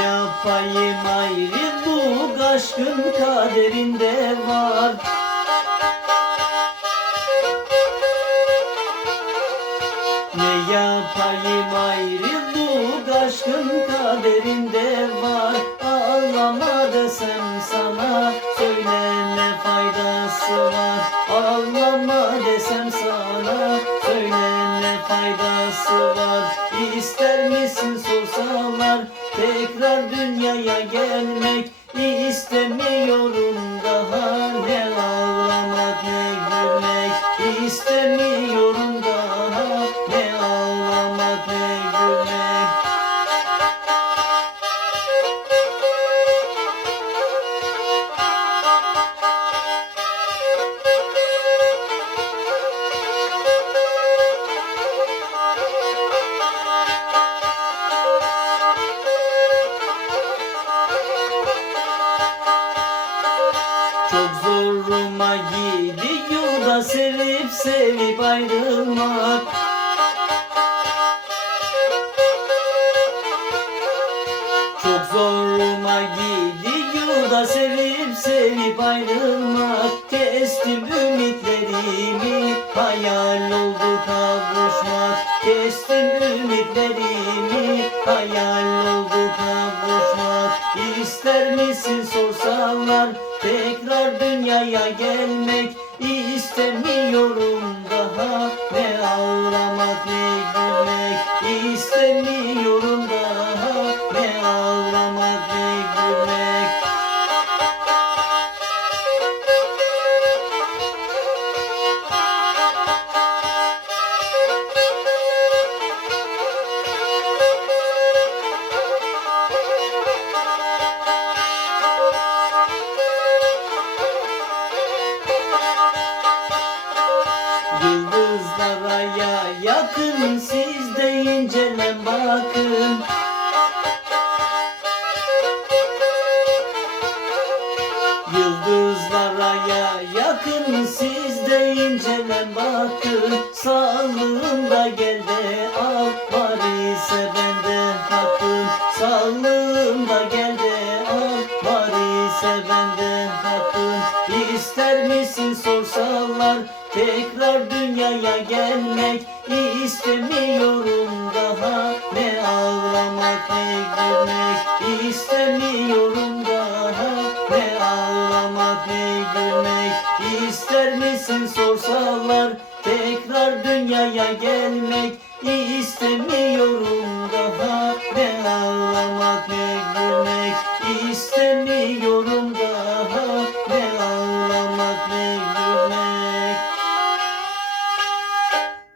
yapayım ayrı bu aşkın kaderinde var. Ne yapayım ayrı bu aşkın kaderinde var. Ağlama desem sana söyle ne faydası var. Ağlama desem sana var İster misin? Sorsalar tekrar dünyaya gelmek İstemiyorum Çok zoruma gidiyor da sevip sevip ayrılmak. Çok zoruma gidiyor da sevip sevip ayrılmak. Kestim ümitlerimi hayal oldu kavuşmak. Kestim ümitlerimi hayal oldu kavuşmak. İster misin sorsalar tekrar dünyaya gelmek İstemiyorum daha. Ne ağlamak ne gülmek İstemiyorum Yıldızlara ya yakın siz de incelen bakın. Yıldızlara ya yakın siz de incelen bakın. Sağlığımda gel de var ise bende hakkın. Sağlığımda gel de al var ise bende hakkın. İster misin sorsalar tekrar dünyaya gelmek istemiyorum daha. Ne ağlamak ne gülmek istemiyorum daha. Ne ağlamak ne gülmek İster misin sorsalar. Tekrar dünyaya gelmek istemiyorum